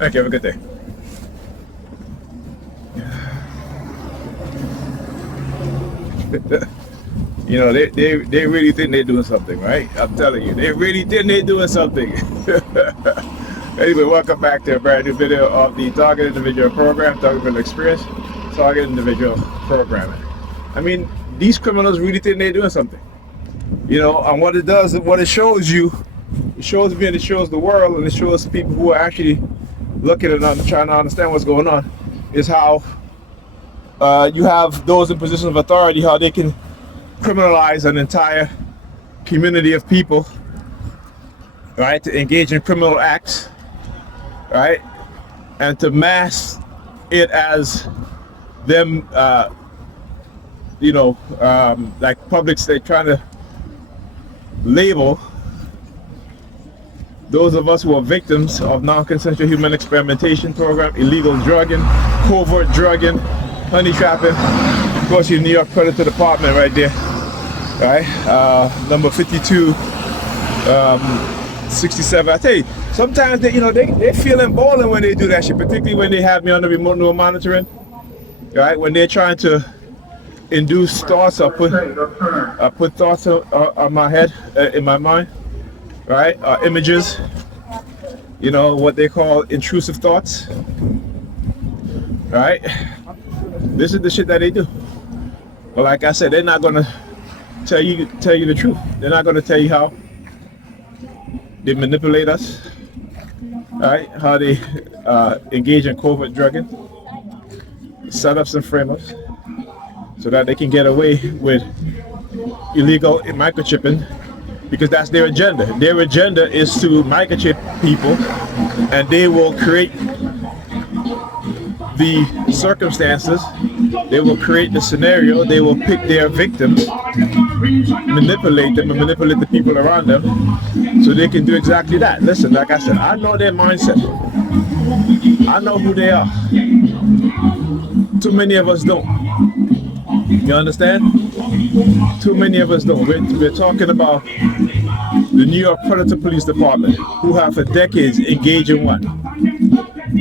Thank you. Have a good day. You know, they really think they're doing something, right? I'm telling you, they really think they're doing something. Anyway, welcome back to a brand new video of the Target Individual Program, Target Individual Experience, Target Individual Programming. I mean, these criminals really think they're doing something. You know, and what it does, what it shows you, it shows me and it shows the world, and it shows people who are actually looking at it, trying to understand what's going on, is how you have those in positions of authority, how they can criminalize an entire community of people, right, to engage in criminal acts, right, and to mask it as them, you know, like publics, they're trying to label those of us who are victims of non-consensual human experimentation program, illegal drugging, covert drugging, honey trapping. Of course, your New York Predator Department right there, right? Number 5267. I tell you, sometimes they, you know, they feel emboldened when they do that shit, particularly when they have me on the remote neural monitoring, right? When they're trying to induce thoughts or put thoughts on my head, in my mind, right? Images, you know, what they call intrusive thoughts, right? This is the shit that they do. But like I said, they're not gonna tell you the truth. They're not gonna tell you how they manipulate us, right? How they engage in covert drugging, setups and framers, so that they can get away with illegal microchipping, because that's their agenda. Their agenda is to microchip people, and they will create the circumstances, they will create the scenario, they will pick their victims, manipulate them, and manipulate the people around them, so they can do exactly that. Listen, like I said, I know their mindset. I know who they are. Too many of us don't. You understand? Too many of us don't. We're talking about the New York Predator Police Department, who have for decades engaged in what?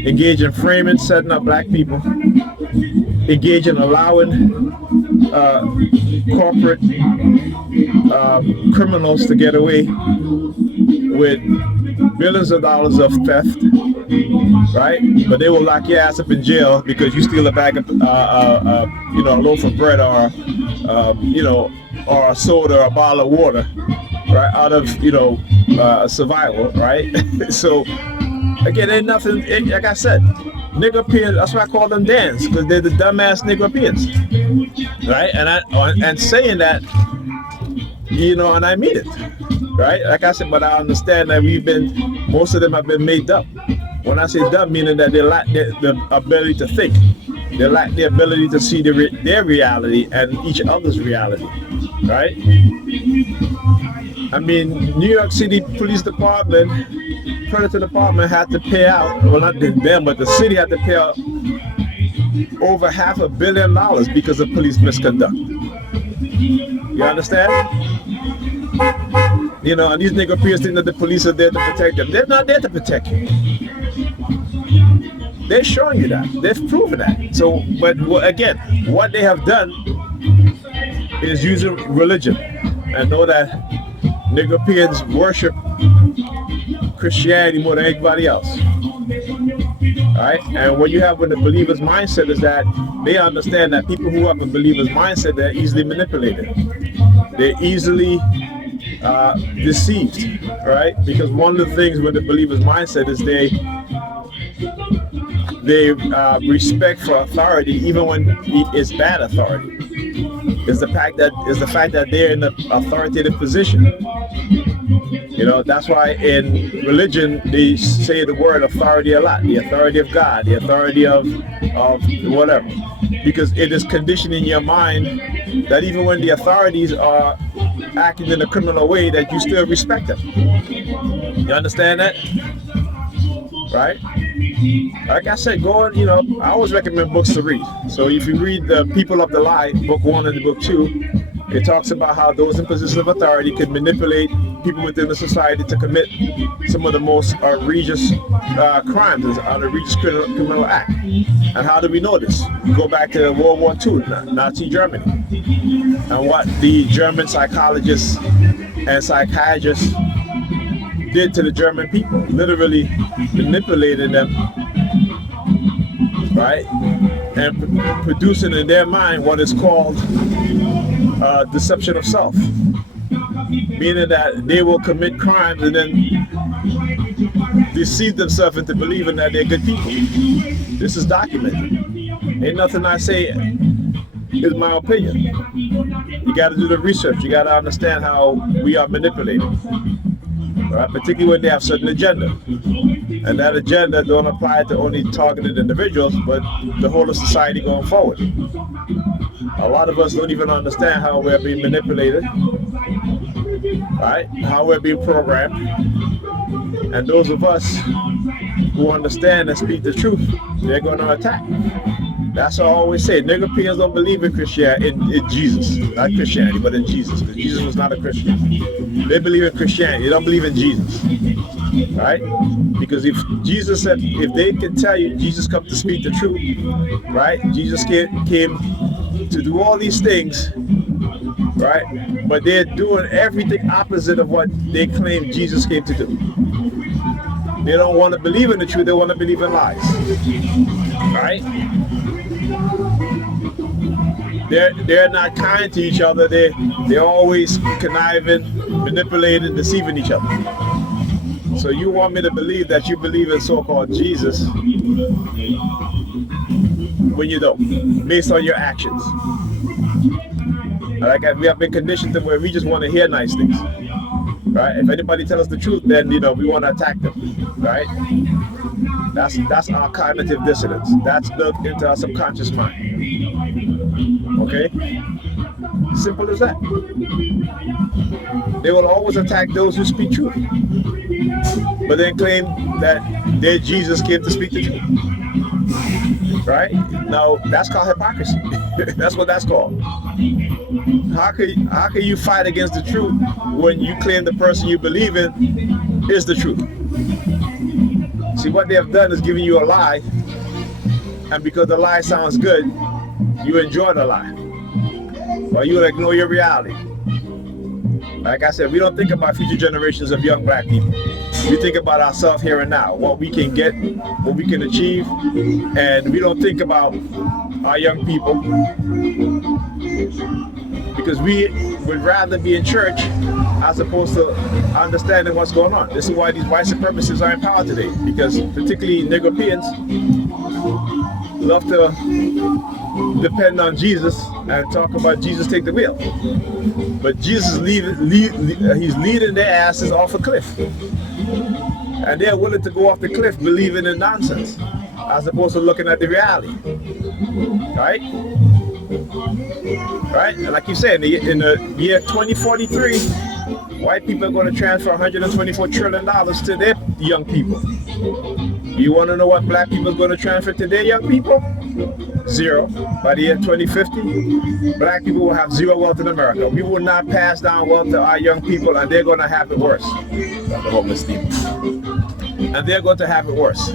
Engage in framing, setting up black people, engage in allowing corporate criminals to get away with billions of dollars of theft, right? But they will lock your ass up in jail because you steal a bag of, you know, a loaf of bread, or, you know, or a soda or a bottle of water, right? Out of, you know, survival, right? So, again, ain't nothing, like I said, Negropeans, that's why I call them Dans, because they're the dumbass Negropeans, right? And saying that, you know, and I mean it, right? Like I said, but I understand that most of them have been made dumb. When I say dumb, meaning that they lack the ability to think. They lack the ability to see their reality and each other's reality, right? I mean, New York City Police Department, Predator Department had to pay out, well, not them, but the city had to pay out over $500 million because of police misconduct. You understand? You know, and these Negropeans think that the police are there to protect them. They're not there to protect you. They're showing you that. They've proven that. So, but again, what they have done is using religion, and know that Negropeans worship Christianity more than anybody else. Alright? And what you have with the believer's mindset is that they understand that people who have a believer's mindset, they're easily manipulated. They're easily deceived, right? Because one of the things with the believer's mindset is they respect for authority, even when it's bad authority. Is the fact that they're in an authoritative position. You know, that's why in religion they say the word authority a lot. The authority of God, the authority of whatever. Because it is conditioning your mind that even when the authorities are acting in a criminal way, that you still respect them. You understand that? Right? Like I said, go on, you know, I always recommend books to read. So if you read the People of the Lie, book 1 and book 2, It talks about how those in positions of authority could manipulate people within the society to commit some of the most outrageous crimes, an outrageous criminal act. And how do we know this? We go back to World War II, Nazi Germany, and what the German psychologists and psychiatrists did to the German people, literally manipulating them, right? And producing in their mind what is called deception of self, meaning that they will commit crimes and then deceive themselves into believing that they're good people. This is documented. Ain't nothing I say is my opinion. You got to do the research. You got to understand how we are manipulated, right? Particularly when they have certain agenda, and that agenda don't apply to only targeted individuals, but the whole of society going forward. A lot of us don't even understand how we're being manipulated, right? How we're being programmed. And those of us who understand and speak the truth, they're going to attack. That's what I always say. Negropeans don't believe in Christianity, in Jesus. Not Christianity, but in Jesus. Because Jesus was not a Christian. They believe in Christianity. They don't believe in Jesus. Right? Because if Jesus said, if they can tell you Jesus come to speak the truth, right? Jesus came to do all these things, right? But they're doing everything opposite of what they claim Jesus came to do. They don't want to believe in the truth, they want to believe in lies. Right? They're not kind to each other, they're always conniving, manipulating, deceiving each other. So you want me to believe that you believe in so-called Jesus when you don't, based on your actions. Like we have been conditioned to where we just want to hear nice things, right? If anybody tells us the truth, then we want to attack them, right? That's our cognitive dissonance. That's built into our subconscious mind. Okay, simple as that. They will always attack those who speak truth, but then claim that their Jesus came to speak the truth. Right? Now that's called hypocrisy. That's what that's called. How can you fight against the truth when you claim the person you believe in is the truth? See, what they have done is giving you a lie, and because the lie sounds good, you enjoy the lie, or you will ignore your reality. Like I said, we don't think about future generations of young black people. We think about ourselves here and now, what we can get, what we can achieve, and we don't think about our young people because we would rather be in church as opposed to understanding what's going on. This is why these white supremacists are in power today, because particularly Negropeans love to depend on Jesus and talk about Jesus take the wheel. But Jesus he's leading their asses off a cliff. And they're willing to go off the cliff believing in nonsense as opposed to looking at the reality. Right? Right? And like you said, in the year 2043, white people are going to transfer $124 trillion to their young people. You want to know what black people are going to transfer to their young people? Zero. By the year 2050, black people will have zero wealth in America. We will not pass down wealth to our young people, and they're going to have it worse. The homeless people. And they're going to have it worse.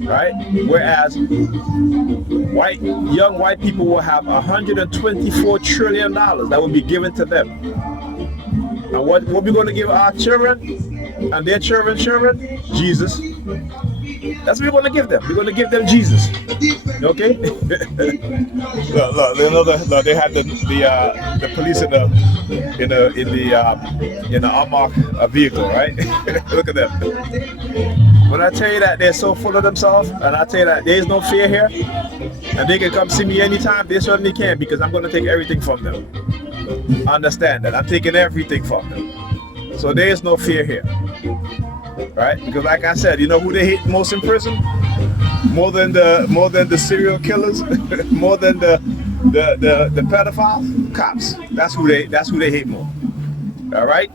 Right? Whereas young white people will have $124 trillion that will be given to them. And what we're going to give our children and their children, Jesus. That's what we're going to give them. We're going to give them Jesus. Okay? Look, they had the police in the unmarked vehicle, right? Look at them. When I tell you that they're so full of themselves, and I tell you that there's no fear here, and they can come see me anytime, they certainly can, because I'm going to take everything from them. Understand that I'm taking everything from them. So there is no fear here. Right? Because like I said, you know who they hate most in prison? More than the serial killers, more than the pedophiles, cops. That's who they hate more. All right?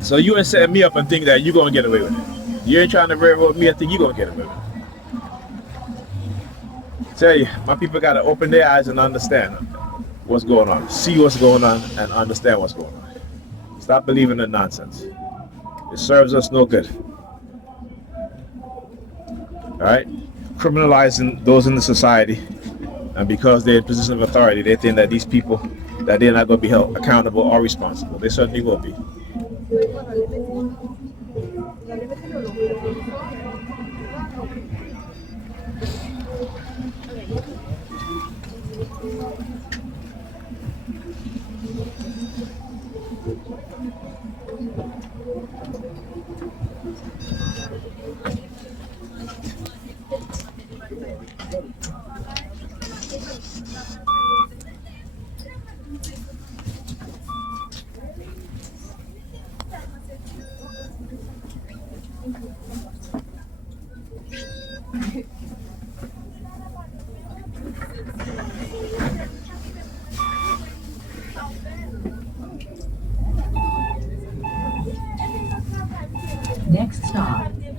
So you ain't setting me up and think that you're gonna get away with it. You ain't trying to railroad me and think you're gonna get away with it. I tell you, my people gotta open their eyes and understand what's going on, see what's going on, and understand what's going on. Stop believing the nonsense. It serves us no good. All right, criminalizing those in the society, and because they're in position of authority, they think that these people, that they're not going to be held accountable or responsible. They certainly will be. Next stop,